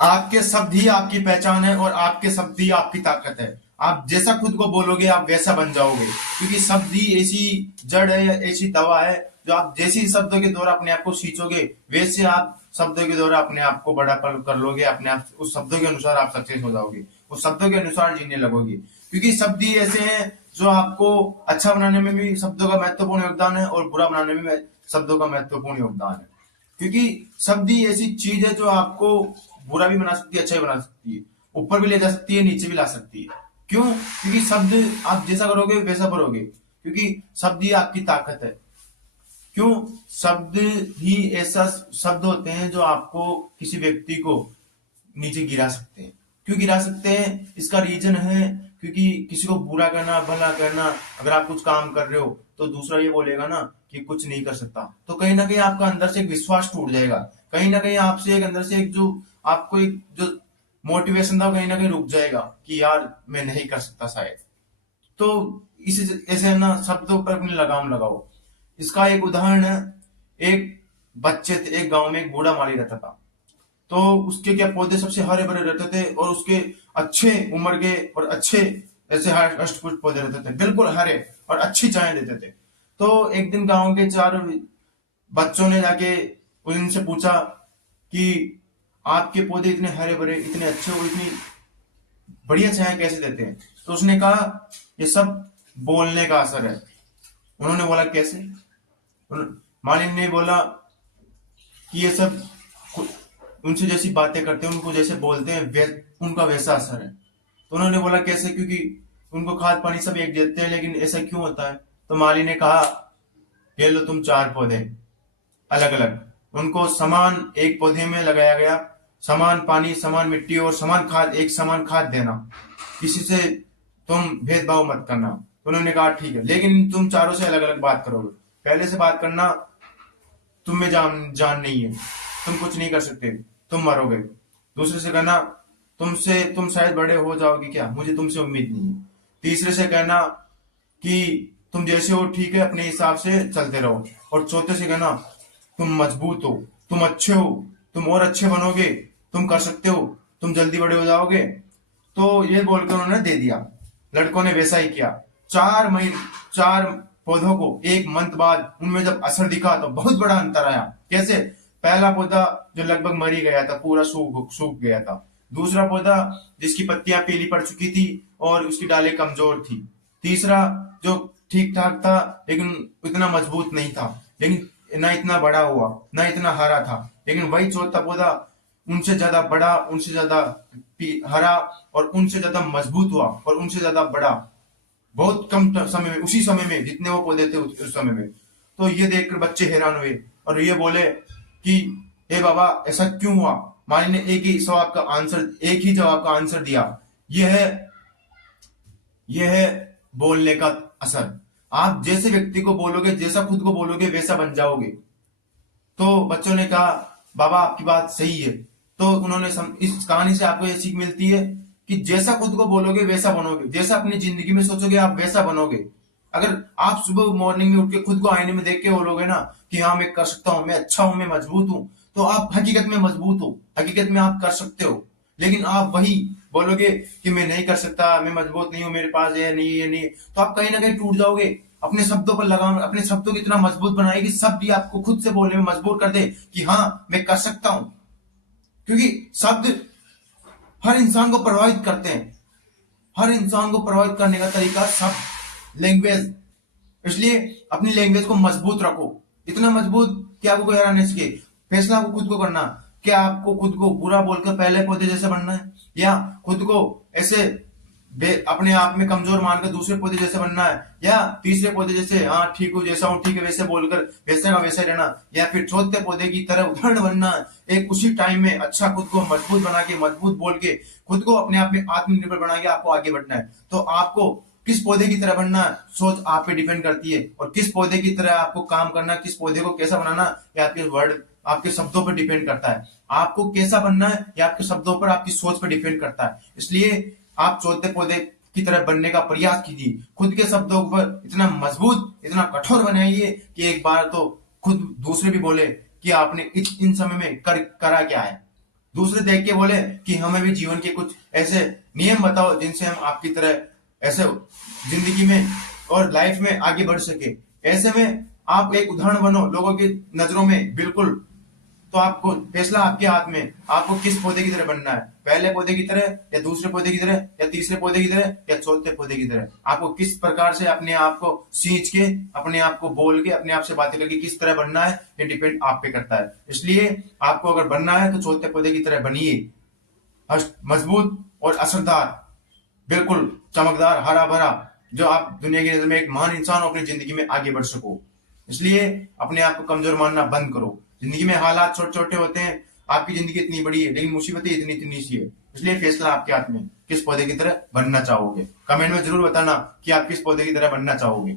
आपके शब्द ही आपकी पहचान है और आपके शब्द ही आपकी ताकत है। आप जैसा खुद को बोलोगे आप वैसा बन जाओगे, क्योंकि शब्द ही ऐसी जड़ है या ऐसी दवा है जो आप जैसी शब्दों के द्वारा अपने आप को सींचोगे वैसे आप शब्दों के द्वारा अपने आप को बड़ा कर लोगे। अपने आप उस शब्दों के अनुसार आप सक्सेस हो जाओगे, उस शब्दों के अनुसार जीने लगोगे, क्योंकि शब्द ही ऐसे हैं जो आपको अच्छा बनाने में भी शब्दों का महत्वपूर्ण योगदान है और बुरा बनाने में शब्दों का महत्वपूर्ण योगदान है। क्योंकि शब्द ही ऐसी चीज है जो आपको बुरा भी बना सकती है, अच्छा भी बना सकती है, ऊपर भी ले जा सकती है, नीचे भी ला सकती है। क्यों? क्योंकि शब्द आप जैसा करोगे वैसा करोगे, क्योंकि शब्द ही आपकी ताकत है। क्यों? शब्द ही ऐसा शब्द होते हैं जो आपको किसी व्यक्ति को नीचे गिरा सकते हैं। क्यों गिरा सकते हैं? इसका रीजन है क्योंकि किसी को बुरा करना, भला करना, अगर आप कुछ काम कर रहे हो तो दूसरा ये बोलेगा ना कि कुछ नहीं कर सकता, तो कहीं ना कहीं आपका अंदर से एक विश्वास टूट जाएगा। कहीं ना कहीं आपसे एक अंदर से एक जो आपको एक जो मोटिवेशन था कहीं ना कहीं रुक जाएगा कि यार मैं नहीं कर सकता शायद। तो इसी ऐसे ना शब्दों पर अपनी लगाम लगाओ। इसका एक उदाहरण है, एक बच्चे थे, एक गांव में एक बूढ़ा माली रहता था। तो उसके क्या पौधे सबसे हरे भरे रहते थे और उसके अच्छे उम्र के और अच्छे ऐसे अष्ट पुष्ट पौधे रहते थे, बिल्कुल हरे और अच्छी छाया देते थे। तो एक दिन गांव के चार बच्चों ने जाके उनसे पूछा कि आपके पौधे इतने हरे भरे, इतने अच्छे और इतनी बढ़िया छाया कैसे देते हैं? तो उसने कहा ये सब बोलने का असर है। उन्होंने बोला कैसे? मालिक ने बोला कि ये सब उनसे जैसी बातें करते हैं, उनको जैसे बोलते हैं उनका वैसा असर है। तो उन्होंने बोला कैसे? क्योंकि उनको खाद पानी सब एक देते हैं, लेकिन ऐसा क्यों होता है? तो माली ने कहा ये लो तुम चार पौधे अलग अलग, उनको समान एक पौधे में लगाया गया, समान पानी, समान मिट्टी और समान खाद, एक समान खाद देना, किसी से तुम भेदभाव मत करना। तो उन्होंने कहा ठीक है, लेकिन तुम चारों से अलग अलग बात करोगे। पहले से बात करना तुम में जान नहीं है, तुम कुछ नहीं कर सकते, तुम मरोगे। दूसरे से कहना तुम शायद बड़े हो जाओगे क्या, मुझे तुमसे उम्मीद नहीं है। तीसरे से कहना कि तुम जैसे हो ठीक है, अपने हिसाब से चलते रहो। और चौथे से कहना तुम मजबूत हो, तुम अच्छे हो, तुम और अच्छे बनोगे, तुम कर सकते हो, तुम जल्दी बड़े हो जाओगे। तो ये बोलकर उन्होंने दे दिया। लड़कों ने वैसा ही किया। 4 पौधों को एक मंथ बाद उनमें जब असर दिखा तो बहुत बड़ा अंतर आया। कैसे? पहला पौधा जो लगभग मर ही गया था, पूरा सूख गया था। दूसरा पौधा जिसकी पत्तियां पीली पड़ चुकी थी और उसकी डालें कमजोर थी। तीसरा जो ठीक ठाक था लेकिन इतना मजबूत नहीं था, लेकिन ना इतना बड़ा हुआ ना इतना हरा था। लेकिन वही चौथा पौधा उनसे ज्यादा बड़ा, उनसे ज्यादा हरा और उनसे ज्यादा मजबूत हुआ और उनसे ज्यादा बड़ा, बहुत कम समय में, उसी समय में जितने वो पौधे थे उस समय में। तो ये देखकर बच्चे हैरान हुए और ये बोले कि हे बाबा ऐसा क्यों हुआ? माली ने एक ही जवाब का आंसर दिया, यह है बोलने का असर। आप जैसे व्यक्ति को बोलोगे, जैसा खुद को बोलोगे वैसा बन जाओगे। तो बच्चों ने कहा बाबा आपकी बात सही है। तो उन्होंने इस कहानी से आपको यह सीख मिलती है कि जैसा खुद को बोलोगे वैसा बनोगे, जैसा अपनी जिंदगी में सोचोगे आप वैसा बनोगे। अगर आप सुबह मॉर्निंग में उठ के खुद को आईने में देख के बोलोगे ना कि हाँ मैं कर सकता हूँ, मैं अच्छा हूँ, मैं मजबूत हूँ, तो आप हकीकत में मजबूत हो, हकीकत में आप कर सकते हो। लेकिन आप वही बोलोगे कि मैं नहीं कर सकता, मैं मजबूत नहीं हूँ, मेरे पास ये नहीं, तो आप कहीं ना कहीं टूट जाओगे। अपने शब्दों पर लगाम, अपने शब्दों को इतना मजबूत बनाए कि शब्द भी आपको खुद से बोलने में मजबूर कर दे कि हाँ मैं कर सकता हूं। क्योंकि शब्द हर इंसान को प्रभावित करते हैं। हर इंसान को प्रभावित करने का तरीका शब्द, लैंग्वेज। इसलिए अपनी लैंग्वेज को मजबूत रखो, इतना मजबूत कि आपको कोई हरा नहीं सके। फैसला आपको खुद को करना, क्या आपको खुद को बुरा बोलकर पहले पौधे जैसे बनना है या खुद को ऐसे अपने आप में कमजोर मानकर दूसरे पौधे जैसे बनना है, या तीसरे पौधे जैसे हाँ ठीक हूँ, जैसा हूँ ठीक है वैसे बोलकर वैसे का वैसे रहना, या फिर चौथे पौधे की तरह उदाहरण बनना है। एक उसी टाइम में अच्छा खुद को मजबूत बना के, मजबूत बोल के, खुद को अपने आप में आत्मनिर्भर बना के आपको आगे बढ़ना है। तो आपको किस पौधे की तरह बनना है, सोच आप पे डिपेंड करती है। और किस पौधे की तरह आपको काम करना, किस पौधे को कैसा बनाना, ये आपके वर्ड, आपके शब्दों पर डिपेंड करता है। आपको कैसा बनना है ये आपके शब्दों पर, आपकी सोच पर डिपेंड करता है। इसलिए आप चौथे पौधे की तरह बनने का प्रयास कीजिए। खुद के शब्दों पर इतना मजबूत, इतना कठोर बनाइए कि एक बार तो खुद दूसरे भी बोले कि आपने इन समय में करा क्या है। दूसरे देख के बोले कि हमें भी जीवन के कुछ ऐसे नियम बताओ जिनसे हम आपकी तरह ऐसे जिंदगी में और लाइफ में आगे बढ़ सके। ऐसे में आप एक उदाहरण बनो लोगों की नजरों में, बिल्कुल। तो आपको फैसला आपके हाथ में, आपको किस पौधे की तरह बनना है, पहले पौधे की तरह या दूसरे पौधे की तरह या तीसरे पौधे की तरह या चौथे पौधे की तरह। आपको किस प्रकार से अपने आप को सींच के, अपने आप को बोल के, अपने आप से बातें करके किस तरह बनना है, ये डिपेंड आप पे करता है। इसलिए आपको अगर बनना है तो चौथे पौधे की तरह बनिए, मजबूत और असरदार, बिल्कुल चमकदार, हरा भरा, जो आप दुनिया की नजर में एक महान इंसान हो, अपनी जिंदगी में आगे बढ़ सको। इसलिए अपने आप को कमजोर मानना बंद करो। जिंदगी में हालात छोटे छोटे होते हैं, आपकी जिंदगी इतनी बड़ी है लेकिन मुसीबतें इतनी इतनी सी है। इसलिए फैसला आपके हाथ में, किस पौधे की तरह बनना चाहोगे। कमेंट में जरूर बताना कि आप किस पौधे की तरह बनना चाहोगे।